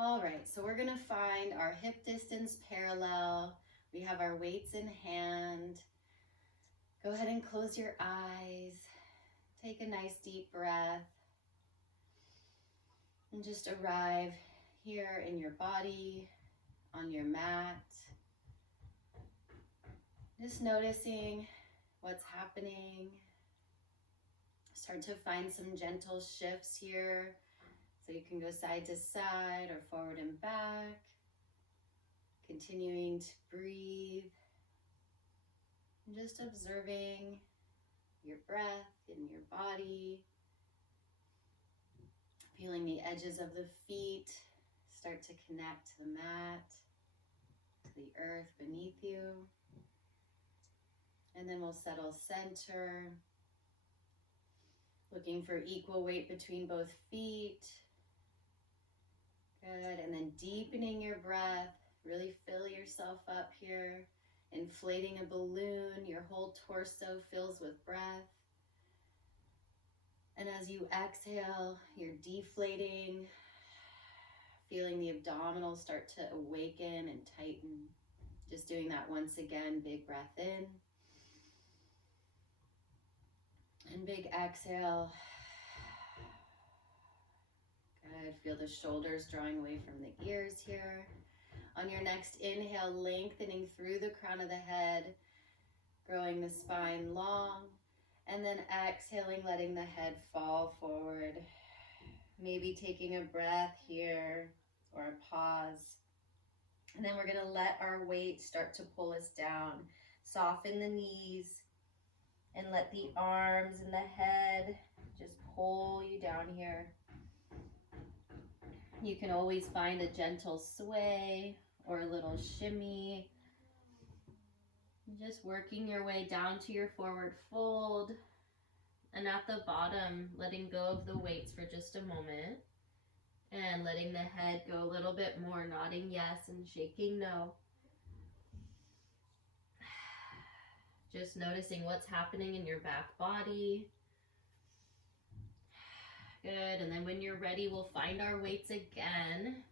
All right, so we're gonna find our hip distance parallel. We have our weights in hand. Go ahead and close your eyes. Take a nice deep breath. And just arrive here in your body, on your mat. Just noticing what's happening. Start to find some gentle shifts here. So you can go side to side or forward and back. Continuing to breathe. And just observing your breath in your body. Feeling the edges of the feet start to connect to the mat, to the earth beneath you. And then we'll settle center. Looking for equal weight between both feet. Good, and then deepening your breath. Really fill yourself up here. Inflating a balloon, your whole torso fills with breath. And as you exhale, you're deflating, feeling the abdominals start to awaken and tighten. Just doing that once again, big breath in. And big exhale. Good, feel the shoulders drawing away from the ears here. On your next inhale, lengthening through the crown of the head, growing the spine long. And then exhaling, letting the head fall forward. Maybe taking a breath here or a pause. And then we're gonna let our weight start to pull us down. Soften the knees and let the arms and the head just pull you down here. You can always find a gentle sway or a little shimmy. Just working your way down to your forward fold. And at the bottom, letting go of the weights for just a moment. And letting the head go a little bit more, nodding yes and shaking no. Just noticing what's happening in your back body. Good, and then when you're ready, we'll find our weights again.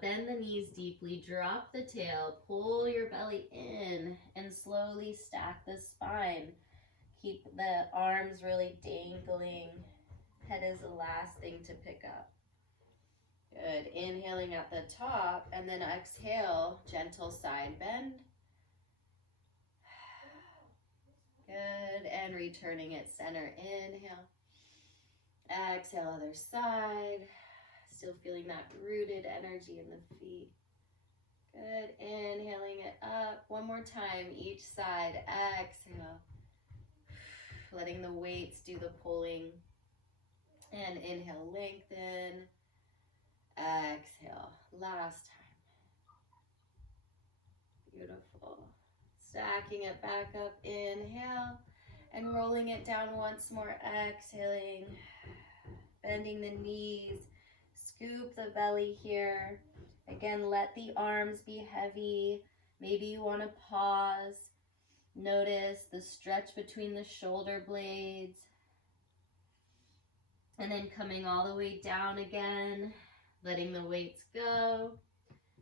Bend the knees deeply, drop the tail, pull your belly in, and slowly stack the spine. Keep the arms really dangling. Head is the last thing to pick up. Good, inhaling at the top, and then exhale, gentle side bend. Good, and returning it center, inhale. Exhale, other side. Still feeling that rooted energy in the feet. Good, inhaling it up. One more time, each side, exhale. Letting the weights do the pulling. And inhale, lengthen. Exhale, last time. Beautiful. Stacking it back up, inhale. And rolling it down once more, exhaling. Bending the knees. Scoop the belly here. Again, let the arms be heavy. Maybe you want to pause. Notice the stretch between the shoulder blades. And then coming all the way down again, letting the weights go.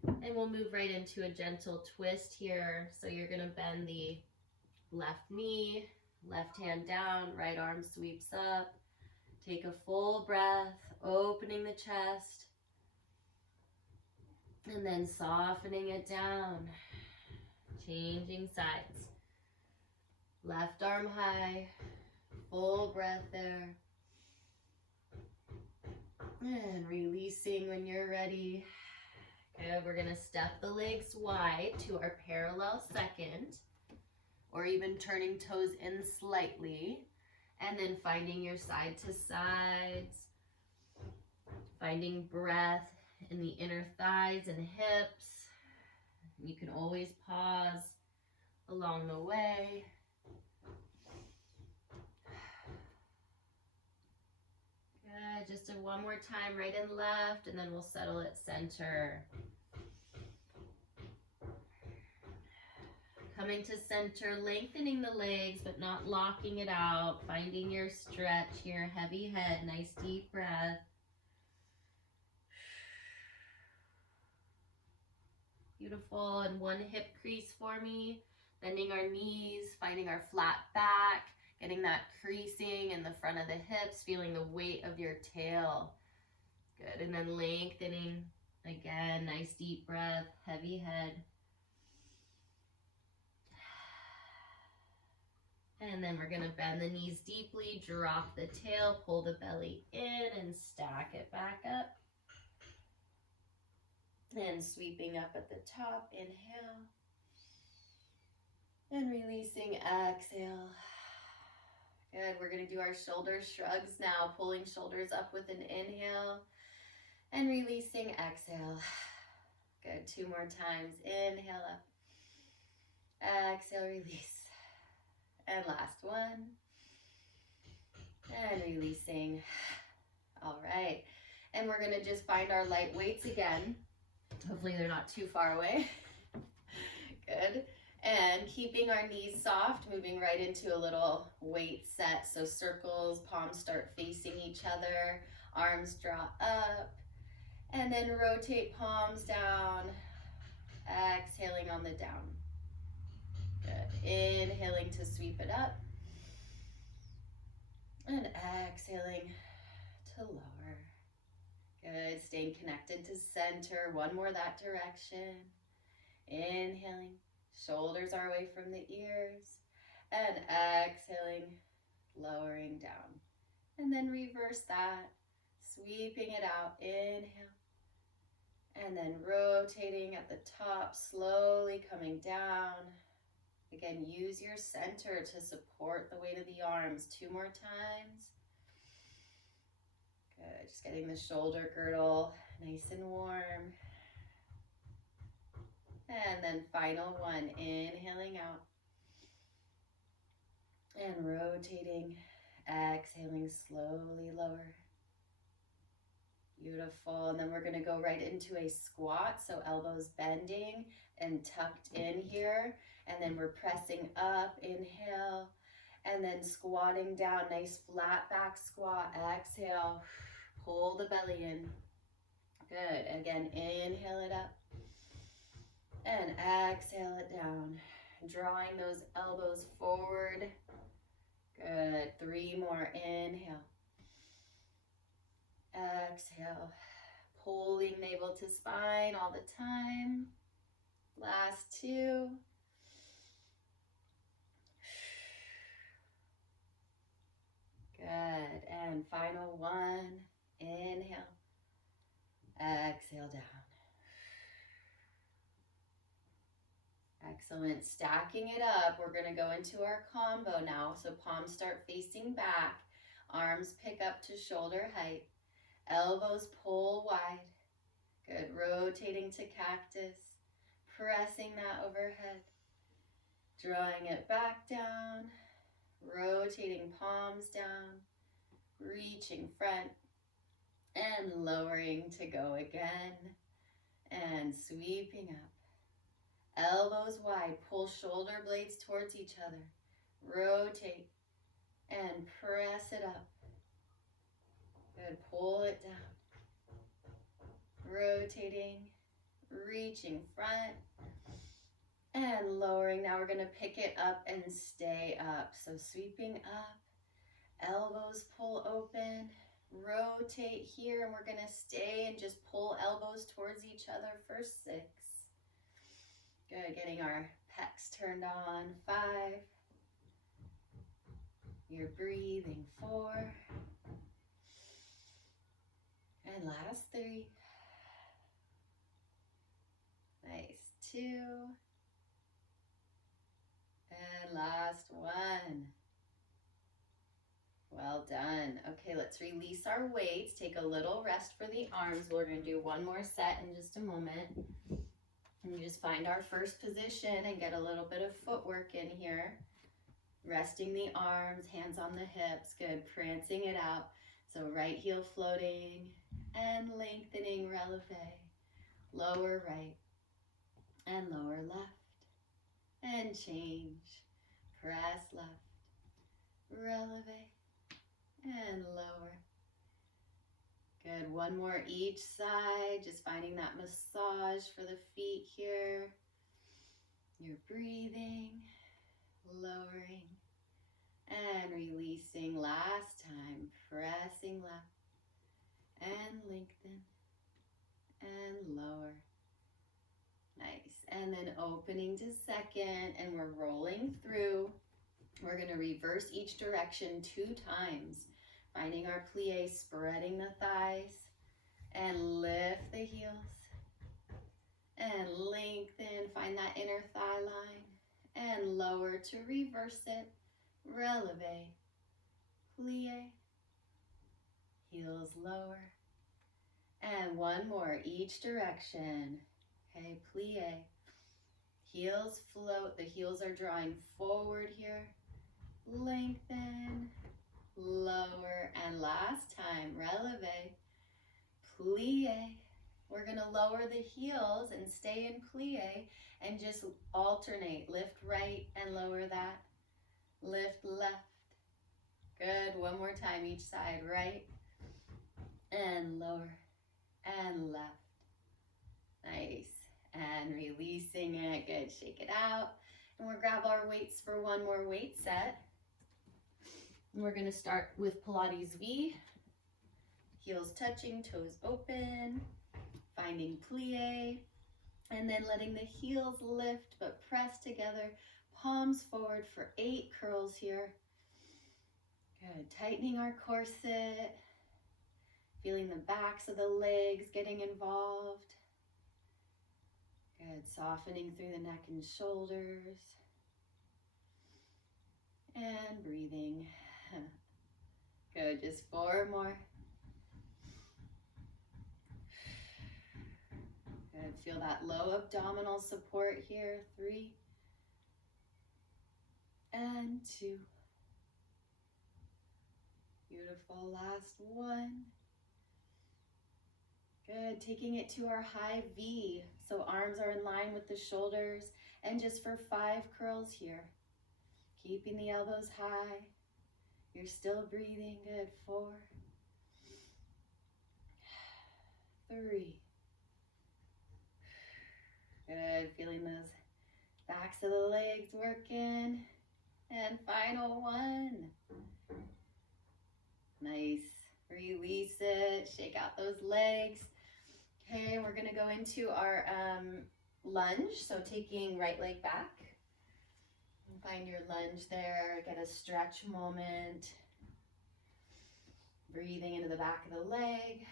And we'll move right into a gentle twist here. So you're going to bend the left knee, left hand down, right arm sweeps up. Take a full breath, opening the chest. And then softening it down. Changing sides. Left arm high, full breath there. And releasing when you're ready. Good, we're gonna step the legs wide to our parallel second, or even turning toes in slightly, and then finding your side to sides, finding breath in the inner thighs and hips. You can always pause along the way. Good, just do one more time, right and left, and then we'll settle at center. Coming to center, lengthening the legs, but not locking it out. Finding your stretch here, heavy head, nice deep breath. Beautiful. And one hip crease for me. Bending our knees, finding our flat back, getting that creasing in the front of the hips, feeling the weight of your tail. Good. And then lengthening. Again, nice deep breath, heavy head. And then we're going to bend the knees deeply, drop the tail, pull the belly in, and stack it back up. And sweeping up at the top, inhale. And releasing, exhale. Good, we're going to do our shoulder shrugs now, pulling shoulders up with an inhale. And releasing, exhale. Good, 2 more times. Inhale up. Exhale, release. And last one. And releasing. All right. And we're going to just find our light weights again. Hopefully they're not too far away. Good. And keeping our knees soft, moving right into a little weight set. So circles, palms start facing each other, arms draw up. And then rotate palms down, exhaling on the down. Good. Inhaling to sweep it up. And exhaling to lower. Good. Staying connected to center. One more that direction. Inhaling. Shoulders are away from the ears. And exhaling, lowering down. And then reverse that. Sweeping it out. Inhale. And then rotating at the top, slowly coming down. Again, use your center to support the weight of the arms. 2 more times. Good, just getting the shoulder girdle nice and warm. And then final one, inhaling out. And rotating, exhaling, slowly lower. Beautiful, and then we're gonna go right into a squat, so elbows bending and tucked in here. And then we're pressing up, inhale, and then squatting down, nice flat back squat, exhale, pull the belly in. Good, again, inhale it up, and exhale it down, drawing those elbows forward. Good, 3 more, inhale, exhale, pulling navel to spine all the time. Last 2. Good, and final one, inhale, exhale down. Excellent, stacking it up, we're gonna go into our combo now, so palms start facing back, arms pick up to shoulder height, elbows pull wide. Good, rotating to cactus, pressing that overhead, drawing it back down, rotating palms down, reaching front, and lowering to go again, and sweeping up. Elbows wide, pull shoulder blades towards each other, rotate, and press it up. Good, pull it down. Rotating, reaching front, and lowering. Now we're going to pick it up and stay up. So sweeping up, elbows pull open, rotate here, and we're going to stay and just pull elbows towards each other for 6. Good, getting our pecs turned on. 5. You're breathing. 4. And last 3. Nice. 2. And last 1. Well done. Okay, let's release our weights. Take a little rest for the arms. We're going to do one more set in just a moment. And you just find our first position and get a little bit of footwork in here. Resting the arms, hands on the hips. Good, prancing it out. So right heel floating and lengthening, releve. Lower right and lower left. And change. Press left, releve, and lower. Good, one more each side, just finding that massage for the feet here. You're breathing, lowering, and releasing. Last time, pressing left, and lengthen, and lower. Nice, and then opening to second, and we're rolling through. We're gonna reverse each direction 2 times. Finding our plie, spreading the thighs, and lift the heels, and lengthen, find that inner thigh line, and lower to reverse it, releve, plie, heels lower, and one more, each direction, okay, plie, heels float, the heels are drawing forward here, lengthen, lower, and last time, releve, plie. We're gonna lower the heels and stay in plie and just alternate. Lift right and lower that. Lift left. Good, one more time each side. Right and lower and left. Nice, and releasing it. Good, shake it out. And we'll grab our weights for one more weight set. And we're gonna start with Pilates V. Heels touching, toes open, finding plie, and then letting the heels lift but press together, palms forward for 8 curls here. Good, tightening our corset, feeling the backs of the legs getting involved. Good, softening through the neck and shoulders, and breathing. Good, just 4 more. Good, feel that low abdominal support here. 3 and 2. Beautiful, last 1. Good, taking it to our high V. So arms are in line with the shoulders, and just for 5 curls here. Keeping the elbows high. You're still breathing. Good, 4, 3. Good, feeling those backs of the legs working. And final 1. Nice. Release it. Shake out those legs. Okay, we're gonna go into our lunge. So taking right leg back. Find your lunge there. Get a stretch moment. Breathing into the back of the leg.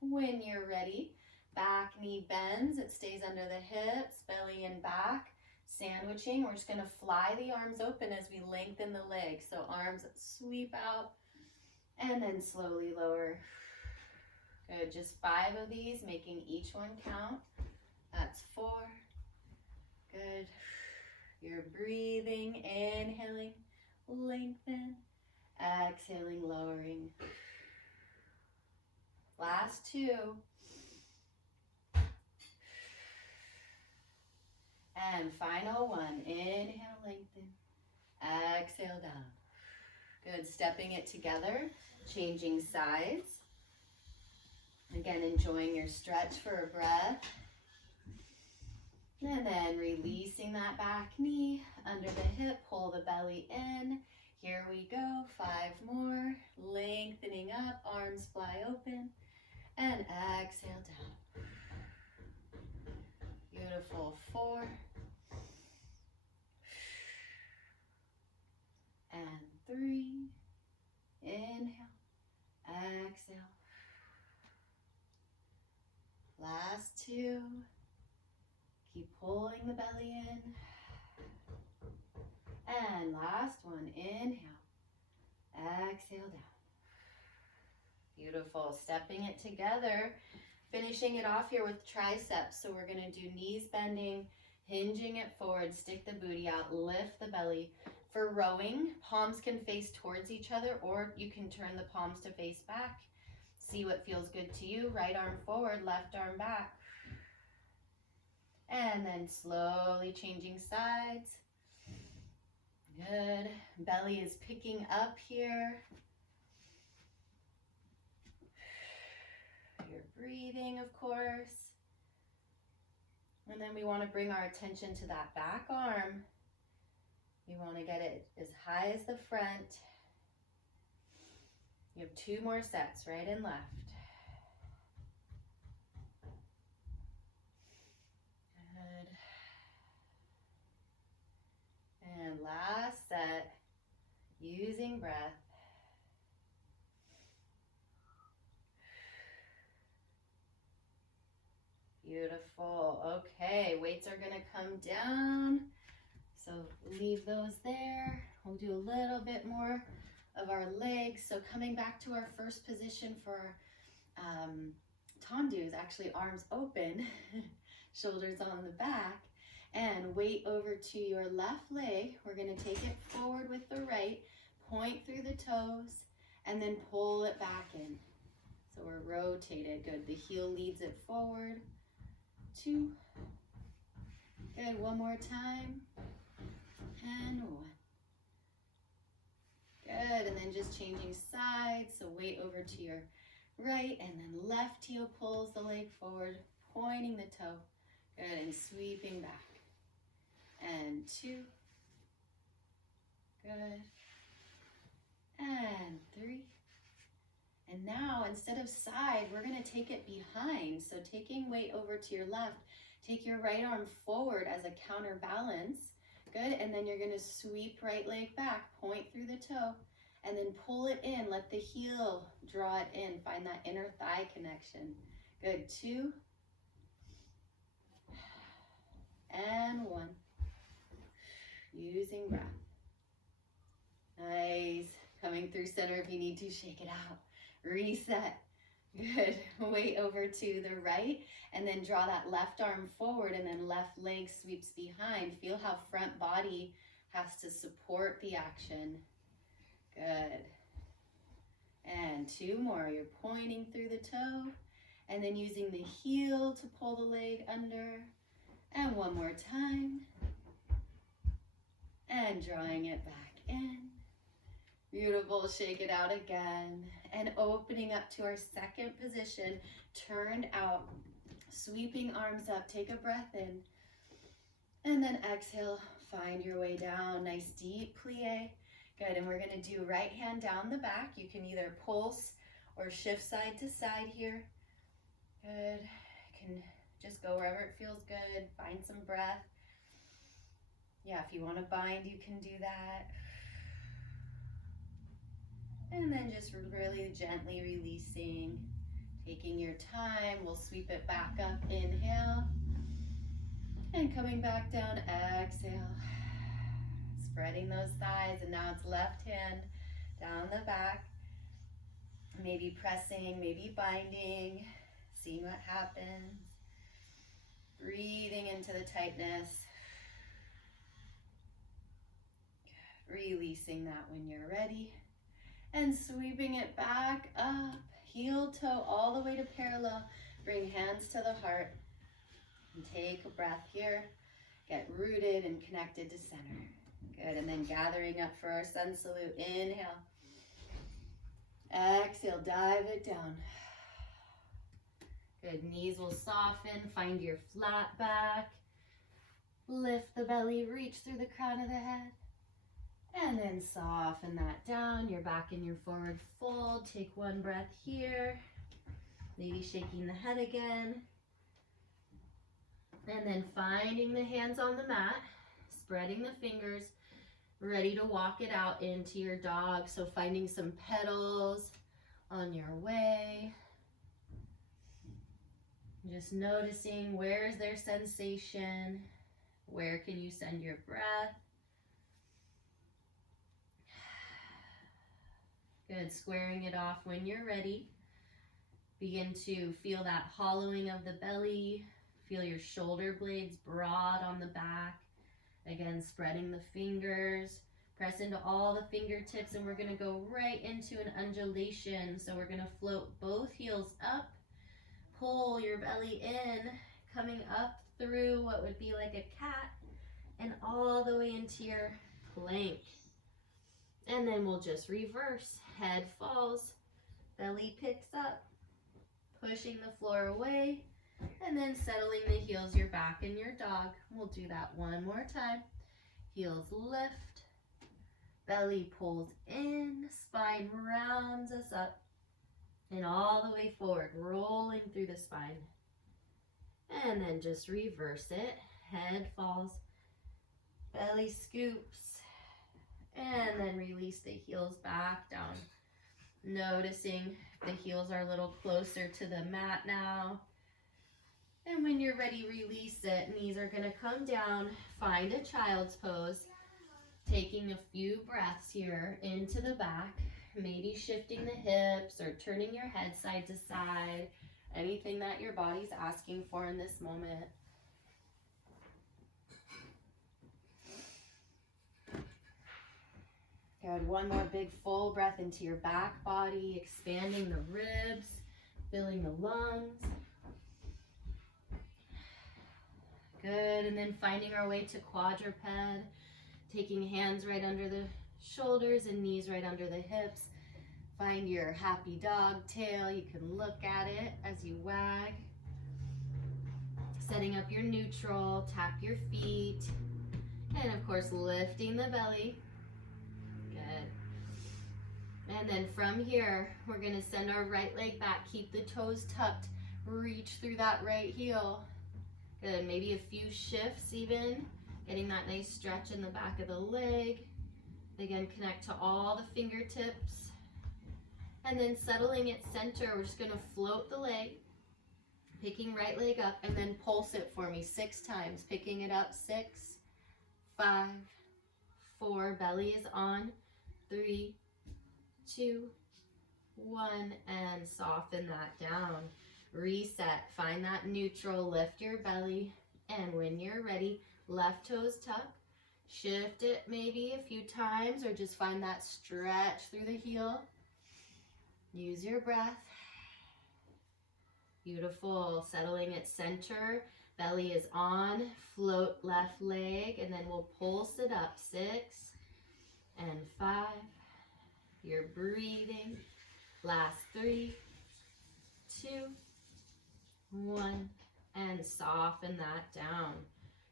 When you're ready, back knee bends. It stays under the hips, belly and back. Sandwiching. We're just gonna fly the arms open as we lengthen the legs. So arms sweep out and then slowly lower. Good, just 5 of these, making each one count. That's 4. Good. You're breathing, inhaling, lengthen, exhaling, lowering. Last 2. And final 1. Inhale, lengthen, exhale down. Good, stepping it together, changing sides. Again, enjoying your stretch for a breath. And then releasing that back knee under the hip, pull the belly in. Here we go, 5 more. Lengthening up, arms fly open. And exhale down. Beautiful, 4. And 3. Inhale, exhale. Last 2. Keep pulling the belly in. And last 1, inhale, exhale down. Beautiful, stepping it together, finishing it off here with triceps. So we're gonna do knees bending, hinging it forward, stick the booty out, lift the belly. For rowing, palms can face towards each other, or you can turn the palms to face back. See what feels good to you. Right arm forward, left arm back. And then slowly changing sides. Good. Belly is picking up here. breathing, of course. And then we want to bring our attention to that back arm. We want to get it as high as the front. You have 2 more sets, right and left. Good. And last set, using breath. Beautiful. Okay, weights are gonna come down. So leave those there. We'll do a little bit more of our legs. So coming back to our first position for tendus, actually arms open, shoulders on the back, and weight over to your left leg. We're gonna take it forward with the right, point through the toes, and then pull it back in. So we're rotated, good. The heel leads it forward. 2. Good, one more time. And 1. Good, and then just changing sides. So weight over to your right, and then left heel pulls the leg forward, pointing the toe. Good, and sweeping back. And 2. Good. And 3. And now, instead of side, we're going to take it behind. So taking weight over to your left, take your right arm forward as a counterbalance. Good, and then you're going to sweep right leg back, point through the toe, and then pull it in. Let the heel draw it in. Find that inner thigh connection. Good, 2. And 1. Using breath. Nice. Coming through center if you need to, shake it out. Reset. Good. Weight over to the right, and then draw that left arm forward, and then left leg sweeps behind. Feel how front body has to support the action. Good. And 2 more. You're pointing through the toe, and then using the heel to pull the leg under. And 1 more time. And drawing it back in. Beautiful, shake it out again. And opening up to our second position, turned out, sweeping arms up, take a breath in. And then exhale, find your way down, nice deep plie. Good, and we're gonna do right hand down the back. You can either pulse or shift side to side here. Good, you can just go wherever it feels good, find some breath. Yeah, if you wanna bind, you can do that. And then just really gently releasing, taking your time. We'll sweep it back up, inhale, and coming back down, exhale. Spreading those thighs, and now it's left hand down the back. Maybe pressing, maybe binding, seeing what happens. Breathing into the tightness. Releasing that when you're ready. And sweeping it back up, heel toe all the way to parallel. Bring hands to the heart. And take a breath here. Get rooted and connected to center. Good, and then gathering up for our sun salute. Inhale. Exhale, dive it down. Good, knees will soften. Find your flat back. Lift the belly, reach through the crown of the head. And then soften that down. You're back in your forward fold. Take 1 breath here. Maybe shaking the head again. And then finding the hands on the mat. Spreading the fingers. Ready to walk it out into your dog. So finding some petals on your way. Just noticing where's their sensation. Where can you send your breath? Good, squaring it off when you're ready. Begin to feel that hollowing of the belly. Feel your shoulder blades broad on the back. Again, spreading the fingers. Press into all the fingertips, and we're gonna go right into an undulation. So we're gonna float both heels up. Pull your belly in, coming up through what would be like a cat, and all the way into your plank. And then we'll just reverse. Head falls, belly picks up, pushing the floor away, and then settling the heels, your back and your dog. We'll do that one more time. Heels lift, belly pulls in, spine rounds us up, and all the way forward, rolling through the spine. And then just reverse it. Head falls, belly scoops, and then release the heels back down. Noticing the heels are a little closer to the mat now. And when you're ready, release it. Knees are gonna come down. Find a child's pose. Taking a few breaths here into the back. Maybe shifting the hips or turning your head side to side. Anything that your body's asking for in this moment. Good. One more big full breath into your back body, expanding the ribs, filling the lungs. Good. And then finding our way to quadruped, taking hands right under the shoulders and knees right under the hips. Find your happy dog tail. You can look at it as you wag. Setting up your neutral, tap your feet. And of course, lifting the belly. Good. And then from here, we're gonna send our right leg back. Keep the toes tucked. Reach through that right heel. Good, maybe a few shifts even. Getting that nice stretch in the back of the leg. Again, connect to all the fingertips. And then settling at center, we're just gonna float the leg. Picking right leg up and then pulse it for me 6 times. Picking it up, 6, 5, 4, belly is on, 3, 2, 1, and soften that down. Reset, find that neutral, lift your belly, and when you're ready, left toes tuck. Shift it maybe a few times or just find that stretch through the heel. Use your breath. Beautiful. Settling at center. Belly is on. Float left leg and then we'll pulse it up. 6 and 5. You're breathing. Last 3, 2, 1. And soften that down.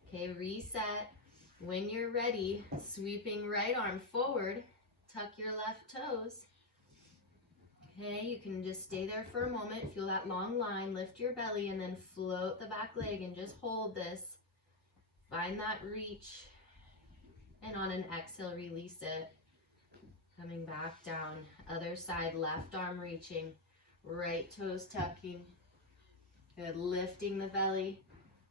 Okay, reset. When you're ready, sweeping right arm forward, tuck your left toes. Okay, you can just stay there for a moment, feel that long line, lift your belly, and then float the back leg and just hold this. Find that reach, and on an exhale, release it. Coming back down, other side, left arm reaching, right toes tucking. Good, lifting the belly.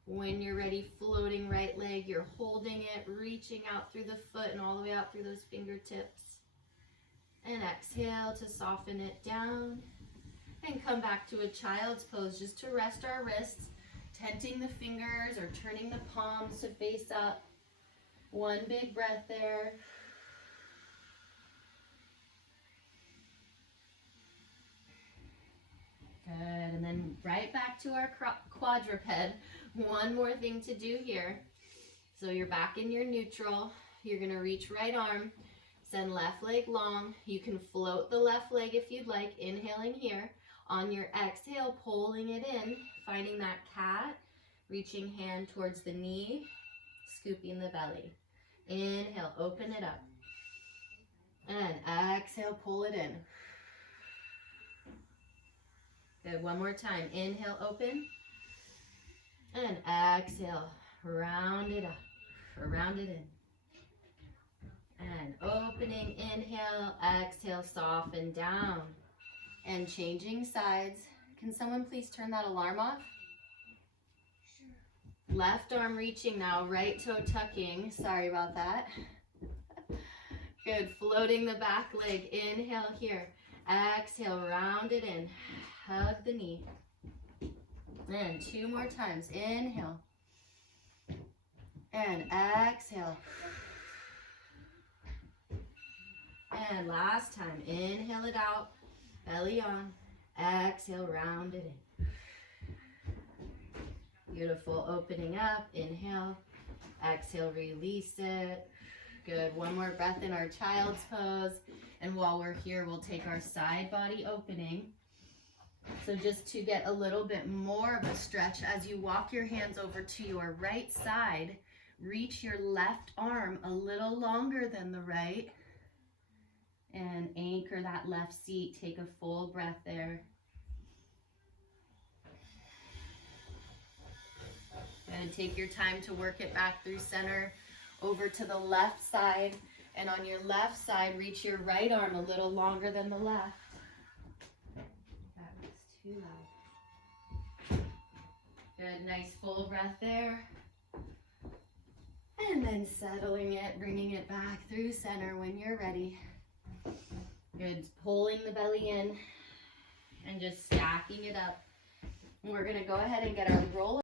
When you're ready, floating right leg, you're holding it, reaching out through the foot and all the way out through those fingertips. And exhale to soften it down. And come back to a child's pose just to rest our wrists, tenting the fingers or turning the palms to face up. One big breath there. Good, and then right back to our quadruped. One more thing to do here. So you're back in your neutral. You're gonna reach right arm, send left leg long. You can float the left leg if you'd like, inhaling here. On your exhale, pulling it in, finding that cat, reaching hand towards the knee, scooping the belly. Inhale, open it up. And exhale, pull it in. Good, one more time. Inhale, open. And exhale, round it up, round it in. And opening, inhale, exhale, soften down. And changing sides. Can someone please turn that alarm off? Sure. Left arm reaching now, right toe tucking. Sorry about that. Good, floating the back leg. Inhale here. Exhale, round it in. Hug the knee. And 2 more times. Inhale. And exhale. And last time. Inhale it out. Belly on. Exhale, round it in. Beautiful. Opening up. Inhale. Exhale, release it. Good. One more breath in our child's pose. And while we're here, we'll take our side body opening. So just to get a little bit more of a stretch, as you walk your hands over to your right side, reach your left arm a little longer than the right and anchor that left seat. Take a full breath there. And take your time to work it back through center, over to the left side. And on your left side, reach your right arm a little longer than the left. That was too loud. Good, nice full breath there. And then settling it, bringing it back through center when you're ready. Good, pulling the belly in and just stacking it up. And we're gonna go ahead and get our roll